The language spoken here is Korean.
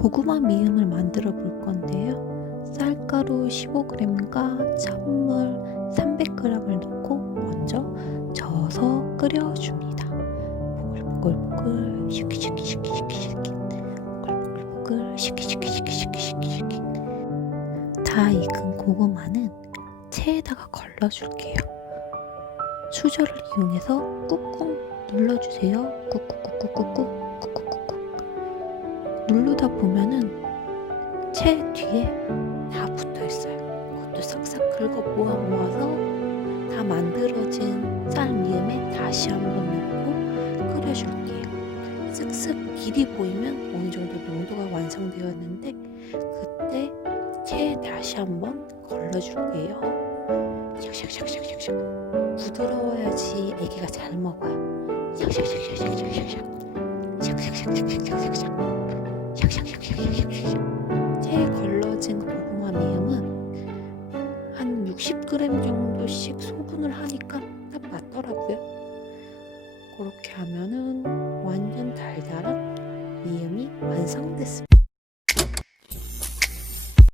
고구마 미음을 만들어 볼 건데요. 쌀가루 15g과 찬물 300g을 넣고 먼저 저어서 끓여줍니다. 보글보글보글 슈키슈키슈키슈키슈키 보글보글보글 슈키슈키슈키슈키슈키 다 익은 고구마는 체에다가 걸러줄게요. 수저를 이용해서 꾹꾹 눌러주세요. 꾹꾹꾹꾹꾹꾹 꾹꾹꾹꾹 누르다 보면은 채 뒤에 다 붙어 있어요. 그것도 싹싹 긁어 모아 모아서 다 만들어진 쌀 미음에 다시 한번 넣고 끓여줄게요. 쓱쓱 길이 보이면 어느 정도 농도가 완성되었는데 그때 채에 다시 한번 걸러줄게요. 샥샥샥샥샥샥 부드러워야지 아기가 잘 먹어요. 샥샥샥샥샥샥샥 샥샥샥샥샥샥 샥샥샥샥샥샥 채에 걸러진 고구마 미음은 한 60g 정도씩 소분을 하니까 딱 맞더라고요. 그렇게 하면은 완전 달달한 미음이 완성됐습니다.